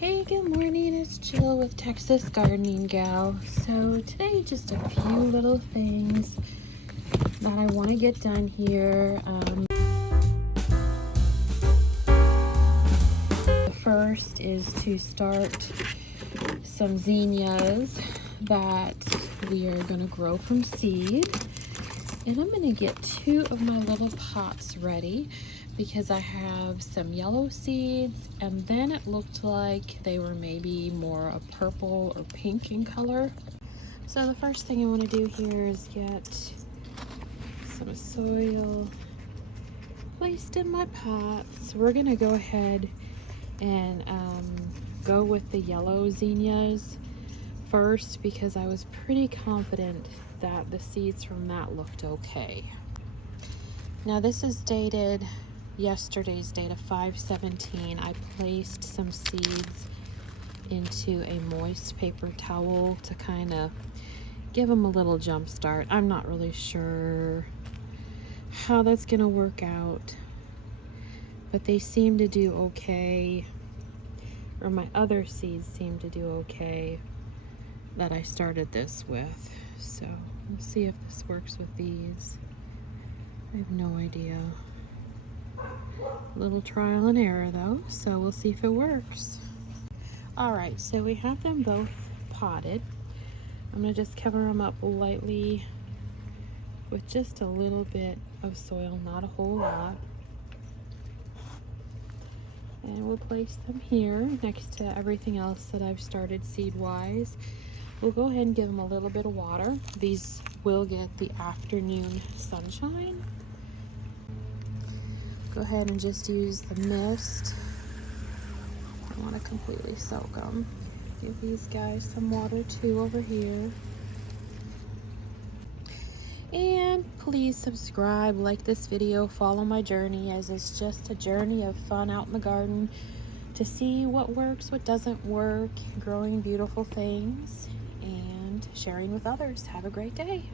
Hey, good morning. It's Jill with Texas Gardening Gal. So today, just a few little things that I want to get done here. The first is to start some zinnias that we are going to grow from seed. And I'm going to get 2 of my little pots ready because I have some yellow seeds, and then it looked like they were maybe more a purple or pink in color. So the first thing I want to do here is get some soil placed in my pots. We're going to go ahead and go with the yellow zinnias first because I was pretty confident that the seeds from that looked okay. Now this is dated yesterday's date of 5/17. I placed some seeds into a moist paper towel to kind of give them a little jump start. I'm not really sure how that's gonna work out, but they seem to do okay, or my other seeds seem to do okay that I started this with. So we'll see if this works with these. I have no idea. A little trial and error though, so we'll see if it works. Alright, so we have them both potted. I'm going to just cover them up lightly with just a little bit of soil, not a whole lot. And we'll place them here next to everything else that I've started seed-wise. We'll go ahead and give them a little bit of water. These will get the afternoon sunshine. Go ahead and just use the mist. I don't want to completely soak them. Give these guys some water too over here. And please subscribe, like this video, follow my journey, as it's just a journey of fun out in the garden to see what works, what doesn't work, growing beautiful things, and sharing with others. Have a great day.